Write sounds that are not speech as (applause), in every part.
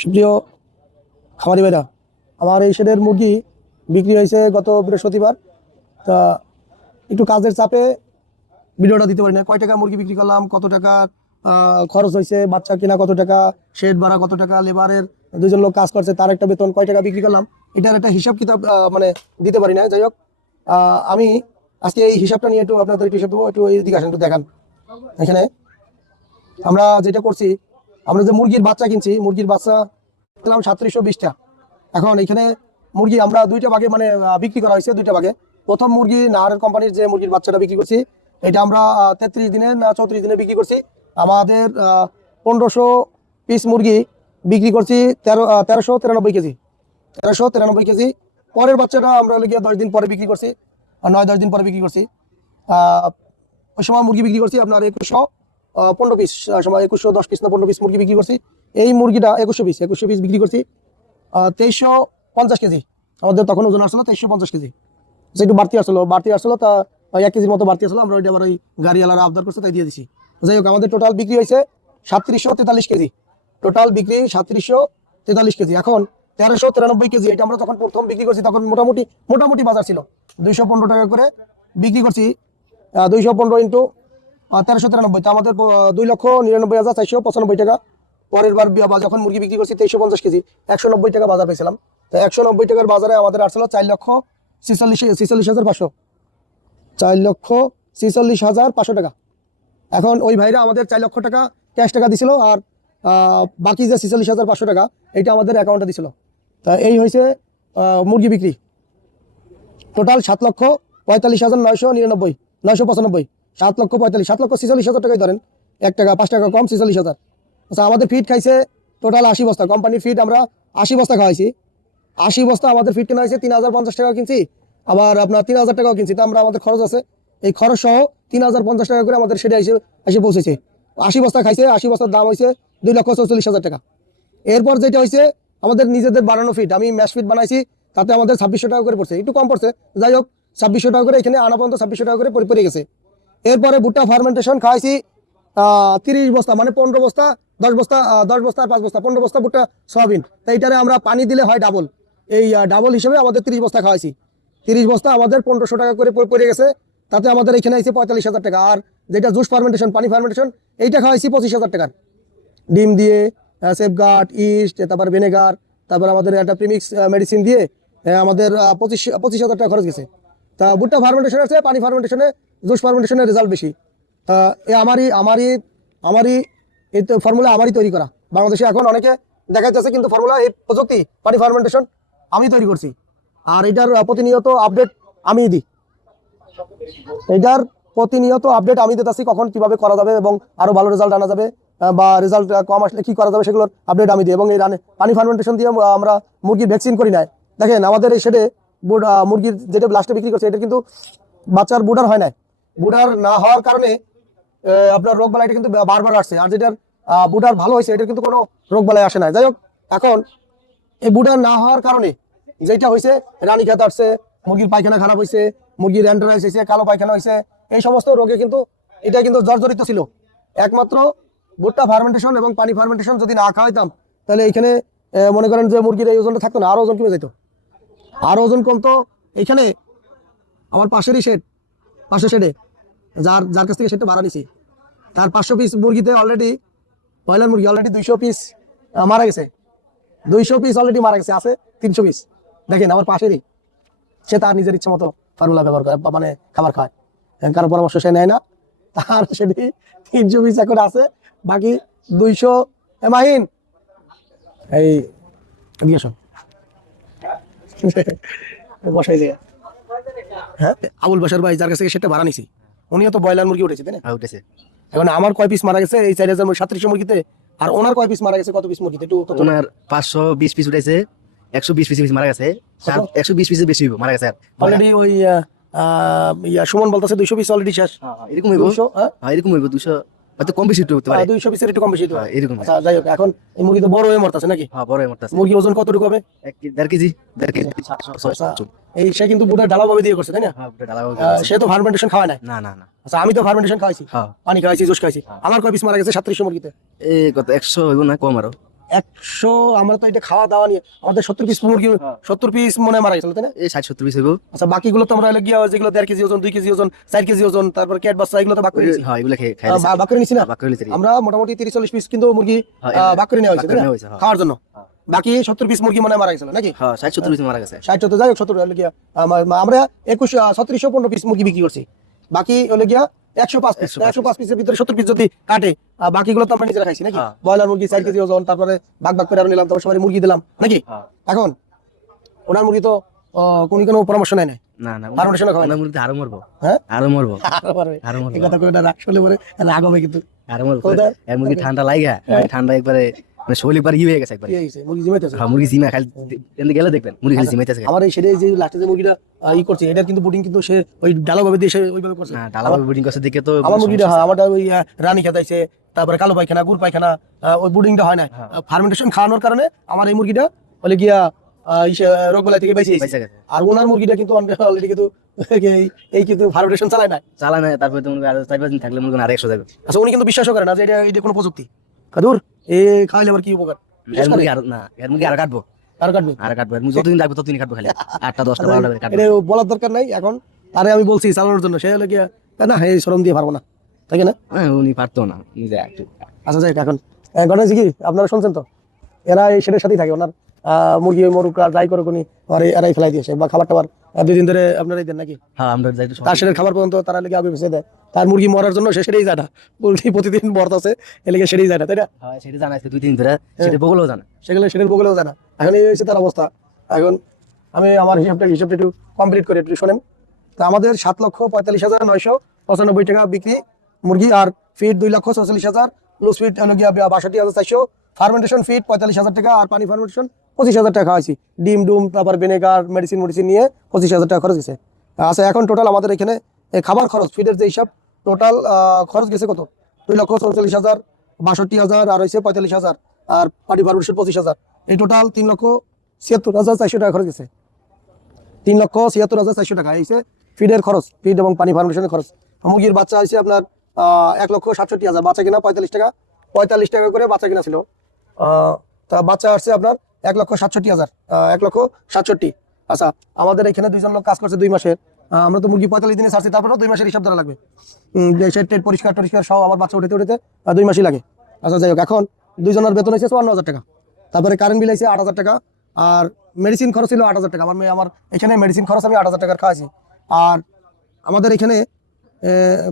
সুপ্রিয় খামারি ভাইরা, আমার এই শেডের মুরগি বিক্রি হয়েছে গত বৃহস্পতিবার। তা একটু কাজের চাপে ভিডিওটা দিতে পারি না। কয় টাকা মুরগি বিক্রি করলাম, কত টাকা খরচ হয়েছে, বাচ্চা কিনা কত টাকা, শেড ভাড়া কত টাকা, লেবারের দুজন লোক কাজ করছে, তার একটা বেতন কয় টাকা বিক্রি করলাম, এটার একটা হিসাব কিতাব মানে দিতে পারি না। যাই হোক আমি আজকে এই হিসাবটা নিয়ে একটু আপনাদের একটু হিসাব দেবো, একটু এই দিকে আসেন, একটু দেখান। এখানে আমরা যেটা করছি আমরা যে মুরগির বাচ্চা কিনছি, মুরগির বাচ্চা কিনলাম সাতত্রিশশো বিশটা। এখন এখানে মুরগি আমরা দুইটা ভাগে মানে বিক্রি করা হয়েছে দুইটা ভাগে। প্রথম মুরগি নাহারের কোম্পানির যে মুরগির বাচ্চাটা বিক্রি করছি, এটা আমরা তেত্রিশ দিনে না চৌত্রিশ দিনে বিক্রি করছি। আমাদের পনেরোশো পিস মুরগি বিক্রি করছি তেরো তেরোশো তিরানব্বই কেজি। তেরোশো তিরানব্বই কেজি। পরের বাচ্চাটা আমরা লেগে দশ দিন পরে বিক্রি করছি। নয়, দশ দিন পরে বিক্রি করছি। ওই সময় মুরগি বিক্রি করছি আপনার একুশশো। পনেরো পিস সময় একুশশো দশ পিস না, পনেরো পিস মুরগি বিক্রি করছি। এই মুরগিটা একুশশো পিস একুশশো পিস বিক্রি করছি। তেইশশো পঞ্চাশ কেজি। আমাদের তখন ওজন আসলো তেইশশো পঞ্চাশ কেজি। যে একটু বাড়তি আসলো বাড়তি আসলো তা এক কেজির মতো বাড়তি আসলো আমরা ওইটা আবার ওই গাড়িওয়ালারা আবদার করছে, তাই দিয়ে দিছি। যাই হোক, আমাদের টোটাল বিক্রি হয়েছে সাতত্রিশশো তেতাল্লিশ কেজি। টোটাল বিক্রি সাতত্রিশশো তেতাল্লিশ কেজি। এখন তেরোশো তিরানব্বই কেজি, এটা আমরা যখন প্রথম বিক্রি করছি, তখন মোটামুটি মোটামুটি বাজার ছিল। দুইশো পনেরো টাকা করে বিক্রি করছি দুইশো পনেরো ইন্টু তেরোশো তিরানব্বই। তা আমাদের দুই লক্ষ নিরানব্বই হাজার চারশো পঁচানব্বই টাকা। পরের বার বি- যখন মুরগি বিক্রি করছি, তেইশশো পঞ্চাশ কেজি। একশো নব্বই টাকা বাজার পেয়েছিলাম। তো একশো নব্বই টাকার বাজারে আমাদের আসছিল চার লক্ষ ছিচল্লিশ ছিচল্লিশ হাজার পাঁচশো। চার লক্ষ ছিচল্লিশ হাজার পাঁচশো টাকা। এখন ওই ভাইরা আমাদের চার লক্ষ টাকা ক্যাশ টাকা দিছিল আর বাকি যে ছিচল্লিশ হাজার পাঁচশো টাকা, এটা আমাদের অ্যাকাউন্টে দিছিল। তা এই হয়েছে মুরগি বিক্রি। টোটাল সাত লক্ষ পঁয়তাল্লিশ হাজার নয়শো নিরানব্বই, নয়শো পঁচানব্বই। সাত লক্ষ পঁয়তাল্লিশ, সাত লক্ষ ছিচল্লিশ হাজার টাকাই ধরেন। এক টাকা, পাঁচ টাকা কম, ছিচল্লিশ হাজার। আচ্ছা আমাদের ফিট খাইছে টোটাল আশি বস্তা। কোম্পানির ফিট আমরা আশি বস্তা খাওয়াইছি। আশি বস্তা আমাদের ফিট কেনা হয়েছে তিন হাজার পঞ্চাশ টাকা কিনছি। আবার আপনার তিন হাজার টাকাও কিনছি। তা আমরা আমাদের খরচ আছে। এই খরচ সহ তিন হাজার পঞ্চাশ টাকা করে আমাদের সেটা এসে এসে পৌঁছেছে। আশি বস্তা খাইছে, আশি বস্তার দাম হয়েছে দুই লক্ষ চৌচল্লিশ হাজার টাকা। এরপর যেটা হয়েছে, আমাদের নিজেদের বানানো ফিট আমি ম্যাশ ফিট বানাইছি, তাতে আমাদের ছাব্বিশশো টাকা করে পড়ছে। একটু কম পড়ছে। যাই হোক, ছাব্বিশশো টাকা করে এখানে আনা পর্যন্ত ছাব্বিশশো টাকা করে পড়ে গেছে। এরপরে ভুট্টা ফার্মেন্টেশন খাওয়াইছি তিরিশ বস্তা মানে পনেরো বস্তা, দশ বস্তা দশ বস্তা আর পাঁচ বস্তা, পনেরো বস্তা ভুট্টা, সয়াবিন। তো এইটারে আমরা পানি দিলে হয় ডাবল এই ডাবল হিসেবে আমাদের তিরিশ বস্তা খাওয়াইছি। তিরিশ বস্তা আমাদের পনেরোশো টাকা করে পড়ে গেছে। তাতে আমাদের এখানে আইছে পঁয়তাল্লিশ হাজার টাকা। আর যেটা জুস ফার্মেন্টেশন পানি ফার্মেন্টেশন এইটা খাওয়াইছি পঁচিশ হাজার টাকার। ডিম দিয়ে সেফগার্ড ইস্ট তারপর ভিনেগার তারপর আমাদের একটা প্রিমিক্স মেডিসিন দিয়ে আমাদের পঁচিশ পঁচিশ হাজার টাকা খরচ গেছে। তা ভুট্টা ফার্মেন্টেশন আছে পানি ফার্মেন্টেশনে জুস ফার্মেন্টেশনের রেজাল্ট বেশি। তা এ আমারই আমারই আমারই এই তো ফর্মুলা আমারই তৈরি করা। বাংলাদেশে এখন অনেকে দেখা যাচ্ছে কিন্তু ফর্মুলা এই প্রযুক্তি, পানি ফার্মেন্টেশন আমি তৈরি করছি। আর এটার প্রতিনিয়ত আপডেট আমিই দিই। এটার প্রতিনিয়ত আপডেট আমি দিতেছি কখন কীভাবে করা যাবে এবং আরও ভালো রেজাল্ট আনা যাবে বা রেজাল্ট কম আসলে কি করা যাবে সেগুলোর আপডেট আমি দিই এবং এই রানে পানি ফার্মেন্টেশন দিয়ে আমরা মুরগির ভ্যাকসিন করি নাই। দেখেন আমাদের এই শেডে মুরগির যেটা লাস্টে বিক্রি করছে, এটা কিন্তু বাচ্চার বুডার হয় নাই। বুডার না হওয়ার কারণে আপনার রোগ বালাইটা কিন্তু বারবার আসছে। আর যেটার বুডার ভালো হয়েছে, এটার কিন্তু কোনো রোগ বালাই আসে না যাই হোক এখন এই বুডার না হওয়ার কারণে যেটা হয়েছে, রানী খেতে আসছে, মুরগির পায়খানা খারাপ হয়েছে, মুরগির অ্যান্ড্রাইস হয়েছে, কালো পায়খানা হয়েছে, এই সমস্ত রোগে কিন্তু, এটা কিন্তু জর্জরিত ছিল। একমাত্র ভুট্টা ফার্মেন্টেশন এবং পানি ফার্মেন্টেশন যদি না খাওয়াইতাম, তাহলে এখানে মনে করেন যে মুরগির এই ওজনটা থাকতো না, আরও ওজন কমে যেত আরও ওজন কমতো, এখানে আমার পাশেরই শেড পাশের শেডে যার যার কাছ থেকে সেটা ভাড়া নিছি। তার পাঁচশো পিস মুরগিতে অলরেডি ব্রয়লার মুরগি অলরেডি দুইশো পিস মারা গেছে। দুইশো পিস অলরেডি মারা গেছে, আছে তিনশো পিস দেখেন, আমার পাশেরই। সে তার নিজের ইচ্ছা মতো ফর্মুলা ব্যবহার করে মানে খাবার খায়। কারও পরামর্শ সে নেয় না। তার সেটি তিনশো পিস এখন আছে। বাকি দুইশো এমাহিন এই। বসাই দিয়ে হ্যাঁ? আবুল বাসার ভাই, যার কাছ থেকে সেটা ভাড়া নিছি। উনিও তো ব্রয়লার মুরগি উঠেছে তাই না? হ্যাঁ উঠেছে। এখন আমার কয় পিস মারা গেছে? এই চার হাজার সাতত্রিশশো মুরগিতে আর ওনার কয় পিস মারা গেছে? কত পিস মুরগিতে? একটু ওনার পাঁচশো বিশ পিস উঠেছে একশো বিশ পিস মারা গেছে? একশো বিশ পিসের বেশি মারা গেছে অলরেডি ওই ইয়া সুমন বলতেছে দুইশো পিস অলরেডি শেষ। এরকম হইব। হ্যাঁ? হ্যাঁ এরকম হইব দুশো হয়তো কম বেশি হতে পারে। দুইশো পিসের একটু কম বেশি হতে পারে। হ্যাঁ, এরকম। আচ্ছা যাই হোক এখন এই মুরগি তো বড় হয়ে মরতেছে নাকি? হ্যাঁ বড় মরতেছে। মুরগি ওজন কতটুকু হবে? এক কেজি দেড় কেজি দেড় কেজি। আচ্ছা, এই সে কিন্তু বুড়া ডালা ভাবে দিয়ে করছে তাই না? হ্যাঁ সে তো ফার্মেন্টেশন খাওয়ায় নাই? না না না। আচ্ছা আমি তো ফার্মেন্টেশন খাওয়াইছি। হ্যাঁ। পানি খাওয়াইছি জুস খাইছি আমার কয় পিস মারা গেছে? সাতত্রিশশো মুরগিতে? এই কত একশো হইব না কম আরও। একশো আমরা তো এটা খাওয়া দাওয়া নিয়ে আমাদের সত্তর পিস মুরগি হ্যাঁ। সত্তর পিস মনে মারা গেছিল তাই না? এই ষাট সত্তর পিস হইব। আচ্ছা বাকিগুলো তো আমরা গিয়া যেগুলো দেড় কেজি ওজন দুই কেজি ওজন চার কেজি ওজন তারপর ক্যাট বাচ্চা এগুলো তো বাক করে হ্যাঁ এগুলো বাক করে নিছি না? বাক লিতে আমরা মোটামুটি তিরিশ চল্লিশ পিস কিন্তু মুরগি হ্যাঁ, ভাগ করে নেওয়া হয়েছে হ্যাঁ। খাওয়ার জন্য। হ্যাঁ। বাকি সত্তর পিস মুরগি মনে মারা গেছিল নাকি? হ্যাঁ ষাট সত্তর পিস মারা গেছে। ষাট তো যাই হোক সত্তর আমরা একুশ সত্তরিশশো পনেরো পিস মুরগি বিক্রি করছি। বাকি হলে গিয়া একশো পাঁচ পিস একশো পাঁচ পিসের ভিতরে সত্তর পিস যদি কাটে বাকিগুলো তো আমরা নিজেরা খাইছি নাকি? হ্যাঁ। ব্রয়লার মুরগি চার কেজি ওজন তারপরে ভাগ ভাগ করে আরও নিলাম তারপর সবাই মুরগি দিলাম নাকি? হ্যাঁ। এখন ওনার মুরগি তো কোনো কোনো পরামর্শ নেয় না না না ফার্মেশনে না। ওনার মুরগিতে আরও মরবো। হ্যাঁ? আরও মরবো। আরও পারবে। এই মরবো। কথা করে রাগ শুনলে পরে রাগ হবে কিন্তু। আরও মরবো। এর মুরগি ঠান্ডা লাগে ঠান্ডা একবারে মানে শরীর একবার ই হয়ে গেছে একবার। হয়েছে মুরগি জিমাইতেছে হ্যাঁ মুরগি জিমা খালি এমনি গেলে দেখবেন মুরগি খালি জিমাইতেছে আমার এই সেটাই যে লাস্টে যে মুরগিটা ই করছে এটা কিন্তু বুটিং কিন্তু সে ওই ডালা ভাবে দিয়ে সে ওইভাবে করছে। হ্যাঁ ডালা করছে দেখে তো আমার মুরগিটা হয় আমারটা ওই রানী খেতাইছে তারপরে কালো পায়খানা গুড় পায়খানা ওই বুডিংটা হয় না হ্যাঁ। ফার্মেন্টেশন খাওয়ানোর কারণে আমার এই মুরগিটা বলে গিয়া রোগ বেলা থেকে বেঁচে গেছে। আর ওনার মুরগিটা কিন্তু অলরেডি কিন্তু (laughs) এই- কিন্তু ফার্মেন্টেশন চালায় না চালা না তারপরে তো মুরগি আর চার পাঁচ দিন থাকলে মুরগি আর একশো যাবে। আচ্ছা উনি কিন্তু বিশ্বাসও করে না যে এটা এটা কোনো প্রযুক্তি। কাদুর এ খাইলে আবার কি উপকার? এর মুরগি আর না এর মুরগি আর কাটবো? আর কাটবে? আর কাটবো এর মুরগি যতদিন থাকবে ততদিন কাটবো খালি আটটা দশটা বারোটা কাটবো। এটা বলার দরকার নাই এখন। আমি বলছি চালানোর জন্য সে হলে কি না এই শ্রম দিয়ে পারব না। তাই না? হ্যাঁ উনি পারতো না নিজে একটু আচ্ছা যাই এখন। গণেশজি কি আপনারা শুনছেন তো? এরা এই সেটের সাথেই থাকে ওনার। মুরগি মরুক আর যাই করুক উনি আর এরাই ফেলাই দিয়েছে। বা খাবার টাবার আহ, দুই দিন ধরে আপনারাই দেন নাকি? হ্যাঁ আমরা যাই তার সেটের খাবার পর্যন্ত তারা লেগে আগে বেঁচে দেয়। তার মুরগি মরার জন্য সে সেটাই যায় না। পোলট্রি প্রতিদিন মরত আছে এলেগে সেটাই যায় না তাই না? হ্যাঁ সেটা জানা আছে দুই তিন ধরে। সেটা বগলেও জানা সেগুলো সেটার বগলেও যায় না। এখন এই হয়েছে তার অবস্থা। এখন আমি আমার হিসাবটা হিসাবটা একটু কমপ্লিট করে একটু শোনেন। তো আমাদের সাত লক্ষ পঁয়তাল্লিশ হাজার নয়শো পঁচানব্বই টাকা বিক্রি মুরগি আর ফিট দুই লক্ষ ছচল্লিশ হাজার লুজ ফিট বাষট্টি হাজার চারশো। ফার্মেন্টেশন ফিট পঁয়তাল্লিশ হাজার টাকা, আর পানি ফার্মেন্টেশন পঁচিশ হাজার টাকা খাওয়াইছি। ডিম, ডুম, তারপর ভিনেগার মেডিসিন মেডিসিন নিয়ে পঁচিশ হাজার টাকা খরচ গেছে। আচ্ছা এখন টোটাল আমাদের এখানে খাবার খরচ ফিডের যে হিসাব টোটাল খরচ গেছে কত? দুই লক্ষ চৌচল্লিশ হাজার, বাষট্টি হাজার, আর হয়েছে পঁয়তাল্লিশ হাজার, আর পানি ফার্মেন্টেশন পঁচিশ হাজার। এই টোটাল তিন লক্ষ ছিয়াত্তর হাজার চারশো টাকা খরচ গেছে। তিন লক্ষ ছিয়াত্তর হাজার চারশো টাকা এইছে ফিডের খরচ ফিড এবং পানি ফার্মেশনের খরচ। মুরগির বাচ্চা হয়েছে আপনার এক লক্ষ সাতষট্টি হাজার, বাচ্চা কিনা পঁয়তাল্লিশ টাকা পঁয়তাল্লিশ টাকা করে বাচ্চা কিনা ছিল। তা বাচ্চা আসছে আপনার এক লক্ষ সাতষট্টি হাজার এক লক্ষ সাতষট্টি। আচ্ছা আমাদের এখানে দুইজন লোক কাজ করছে দুই মাসের। আমরা তো মুরগি পঁয়তাল্লিশ দিনে ছাড়ছি, তারপরেও দুই মাসের হিসাব ধরা লাগবে। টেট পরিষ্কার টরিষ্কার সব আবার বাচ্চা উঠেতে উঠেতে দুই মাসই লাগে। আচ্ছা যাই হোক, এখন দুইজনের বেতন হয়েছে চুয়ান্ন হাজার টাকা। তারপরে কারেন্ট বিল হয়েছে আট হাজার টাকা, আর মেডিসিন খরচ ছিল আট হাজার টাকা। আমার মেয়ে, আমার এখানে মেডিসিন খরচ আমি আট হাজার টাকার খাওয়াইছি। আর আমাদের এখানে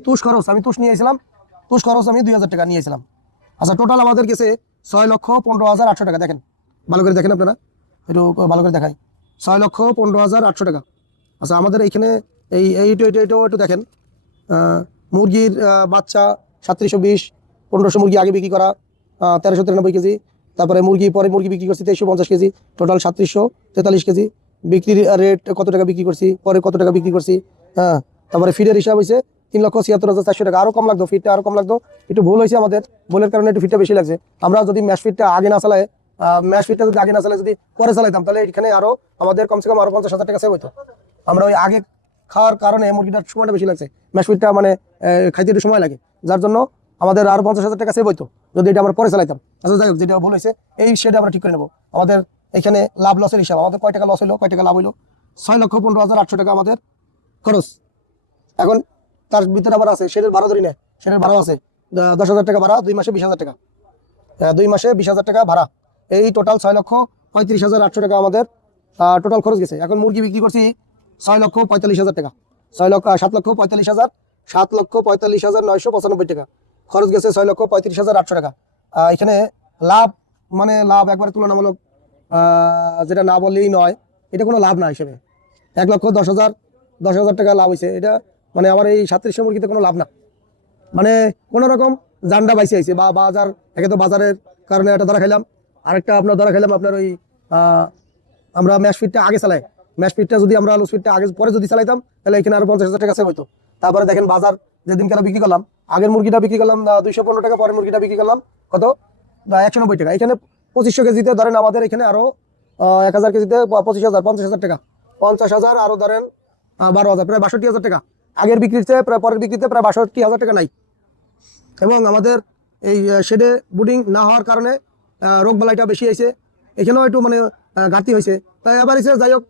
তুষ খরচ, আমি তুষ নিয়েছিলাম তুষ খরচ আমি দুই হাজার টাকা নিয়েছিলাম আচ্ছা টোটাল আমাদের গেছে ছয় লক্ষ পনেরো হাজার আটশো টাকা, দেখেন। ভালো করে দেখেন আপনারা। একটু ভালো করে দেখাই। ছয় লক্ষ পনেরো হাজার আটশো টাকা। আচ্ছা আমাদের এইখানে এই এইটো এইটো এইটো একটু দেখেন। মুরগির বাচ্চা সাতত্রিশশো বিশ, পনেরোশো মুরগি আগে বিক্রি করা তেরোশো তিরানব্বই কেজি। তারপরে মুরগি, পরে মুরগি বিক্রি করছি তেইশশো পঞ্চাশ কেজি। টোটাল সাতত্রিশশো তেতাল্লিশ কেজি। বিক্রির রেট কত টাকা বিক্রি করছি, পরে কত টাকা বিক্রি করছি হ্যাঁ। তারপরে ফিডের হিসাব হয়েছে তিন লক্ষ ছিয়াত্তর হাজার চারশো টাকা। আরও কম লাগতো ফিটটা আরও কম লাগতো। একটু ভুল হয়েছে আমাদের। ভুলের কারণে একটু ফিটটা বেশি লাগছে। আমরা যদি ম্যাশ ফিটটা আগে না চালাই ম্যাশ ফিটটা যদি আগে না চালাই, যদি পরে চালাইতাম, তাহলে এখানে আরও আমাদের কমসে কম আরও পঞ্চাশ হাজার টাকা সেভ হতো আমরা ওই আগে খাওয়ার কারণে মুরগিটার সময়টা বেশি লাগছে। ম্যাশ ফিটটা মানে খাইতে একটু সময় লাগে। যার জন্য আমাদের আরও পঞ্চাশ হাজার টাকা সেভ হইতো, যদি এটা আমরা পরে চালাইতাম। আচ্ছা যাই হোক, যেটা ভুল হয়েছে, এই সেটা আমরা ঠিক করে নেব। আমাদের এখানে লাভ লসের হিসাব। আমাদের কয় টাকা লস হলো কয় টাকা লাভ হইল? ছয় লক্ষ পনেরো হাজার আটশো টাকা আমাদের খরচ। এখন তার ভিতরে আবার আছে, সেটার ভাড়া ধরি না। সেটার ভাড়া আছে। দশ হাজার টাকা ভাড়া, দুই মাসে বিশ হাজার টাকা। দুই মাসে বিশ হাজার টাকা ভাড়া। এই টোটাল ছয় লক্ষ পঁয়ত্রিশ হাজার আটশো টাকা আমাদের টোটাল খরচ গেছে। এখন মুরগি বিক্রি করছি ছয় লক্ষ পঁয়তাল্লিশ হাজার টাকা। ছয় লক্ষ সাত লক্ষ পঁয়তাল্লিশ হাজার, সাত লক্ষ পঁয়তাল্লিশ হাজার নয়শো পঁচানব্বই টাকা। খরচ গেছে ছয় লক্ষ পঁয়ত্রিশ হাজার আটশো টাকা। এখানে লাভ মানে লাভ একবারে তুলনামূলক যেটা না বললেই নয়, এটা কোনো লাভ না হিসেবে। এক লক্ষ দশ হাজার দশ হাজার টাকা লাভ হয়েছে। এটা মানে আমার এই সাতত্রিশশো মুরগিতে কোনো লাভ না। মানে কোনো রকম জান্ডা বাইসে আইছে বা বাজার একে তো বাজারের কারণে একটা ধরা খাইলাম। আরেকটা আপনার ধরা খাইলাম আপনার ওই আমরা ম্যাশ ফিটটা আগে চালাই। ম্যাশ ফিটটা যদি আমরা লুজ ফিটটা আগে পরে যদি চালাইতাম তাহলে এখানে আরও পঞ্চাশ হাজার টাকা হইতো। তারপরে দেখেন বাজার যেদিন কেন বিক্রি করলাম আগের মুরগিটা বিক্রি করলাম দুইশো পনেরো টাকা পরের মুরগিটা বিক্রি করলাম কত? একশো নব্বই টাকা। এখানে পঁচিশশো কেজিতে ধরেন আমাদের এখানে আরও আহ, এক হাজার কেজিতে পঁচিশ হাজার পঞ্চাশ হাজার টাকা। পঞ্চাশ হাজার আরও ধরেন বারো হাজার প্রায় বাষট্টি হাজার টাকা। আগের বিক্রিতে পরের বিক্রিতে প্রায় বাষট্টি হাজার টাকা নাই। এবং আমাদের এই শেডে বুডিং না হওয়ার কারণে রোগ বালাইটা বেশি হয়েছে। এখানেও একটু মানে ঘাটতি হয়েছে। তাই এবার এসে যাই হোক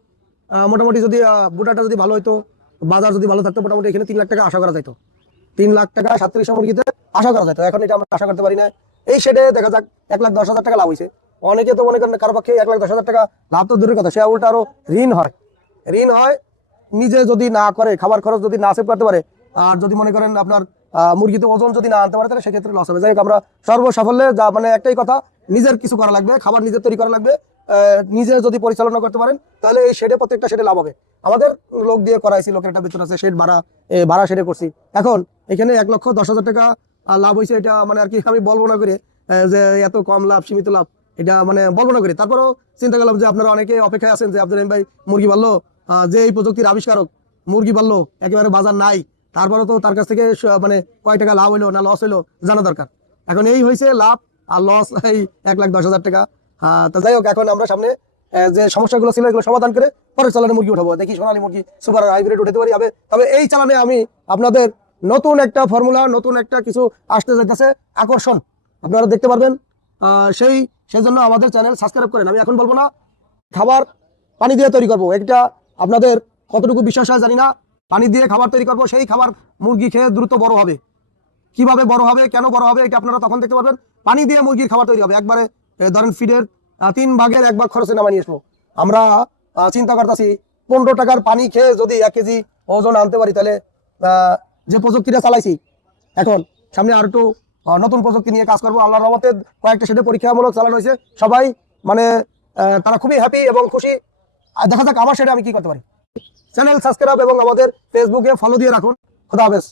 মোটামুটি যদি বুটাটা যদি ভালো হতো বাজার যদি ভালো থাকতো, মোটামুটি এখানে তিন লাখ টাকা আশা করা যেত তিন লাখ টাকা সাতত্রিশ মুরগিতে আশা করা যেত এখন এটা আমরা আশা করতে পারি না। এই শেডে দেখা যাক, এক লাখ দশ হাজার টাকা লাভ হয়েছে। অনেকে তো মনে করেন কারও পক্ষে এক লাখ দশ হাজার টাকা লাভ তো দূরের কথা, সে উল্টা আরও ঋণ হয়। ঋণ হয় নিজে যদি না করে খাবার খরচ যদি না সেভ করতে পারে আর যদি মনে করেন আপনার মুরগিতে ওজন যদি না আনতে পারে তাহলে সেক্ষেত্রে লস হবে। যাই হোক আমরা সর্ব সাফল্যে যা মানে একটাই কথা নিজের কিছু করা লাগবে খাবার নিজের তৈরি করা লাগবে নিজে যদি পরিচালনা করতে পারেন তাহলে এই শেডে প্রত্যেকটা শেডে লাভ হবে। আমাদের লোক দিয়ে করাইছি লোকের একটা বেতন আছে শেড ভাড়া ভাড়া শেডে করছি। এখন এখানে এক লক্ষ দশ হাজার টাকা লাভ হয়েছে এটা মানে আর কি আমি বলব না করে যে এত কম লাভ সীমিত লাভ এটা মানে বলব না করে। তারপরেও চিন্তা করলাম যে আপনারা অনেকে অপেক্ষায় আছেন যে আব্দুল ভাই মুরগি আহ, যে এই প্রযুক্তির আবিষ্কারক, মুরগি পাললো, একেবারে বাজার নাই। তারপরে তো তার কাছ থেকে মানে কয় টাকা লাভ হইল না লস হইল, জানা দরকার। এখন এই হয়েছে লাভ আর লস এই এক লাখ দশ হাজার টাকা। তা যাই হোক, এখন আমরা সামনে যে সমস্যাগুলো ছিল, এগুলো সমাধান করে পরের চালানে মুরগি উঠাবো। দেখি সোনালী মুরগি সুপার হাইব্রিড উঠাতে পারি হবে তবে এই চালানে আমি আপনাদের নতুন একটা ফর্মুলা নতুন একটা কিছু আসতে যাইতেছে, আকর্ষণ। আপনারা দেখতে পারবেন সেই, সেজন্য আমাদের চ্যানেল সাবস্ক্রাইব করেন। আমি এখন বলব না, খাবার পানি দিয়ে তৈরি করব। এটা আপনাদের কতটুকু বিশ্বাস হয় জানি না। পানি দিয়ে খাবার তৈরি করব, সেই খাবার মুরগি খেয়ে দ্রুত বড় হবে। কীভাবে বড় হবে, কেন বড় হবে, এটা আপনারা তখন দেখতে পারবেন। পানি দিয়ে মুরগির খাবার তৈরি হবে। একবারে ধরেন ফিডের তিন ভাগের এক ভাগ খরচে নামাই নিয়ে আসব। আমরা চিন্তা করতেছি, পনেরো টাকার পানি খেয়ে যদি এক কেজি ওজন আনতে পারি, তাহলে যে প্রযুক্তিটা চালাইছি, এখন সামনে আর একটু নতুন প্রযুক্তি নিয়ে কাজ করব। আল্লাহ রহমতে কয়েকটা সেটা পরীক্ষামূলক চালানো হয়েছে। সবাই মানে তারা খুবই হ্যাপি এবং খুশি। আর দেখা যাক আবার সেটা আমি কি করতে পারি। চ্যানেল সাবস্ক্রাইব এবং আমাদের ফেসবুকে ফলো দিয়ে রাখুন। খোদা হাফেজ।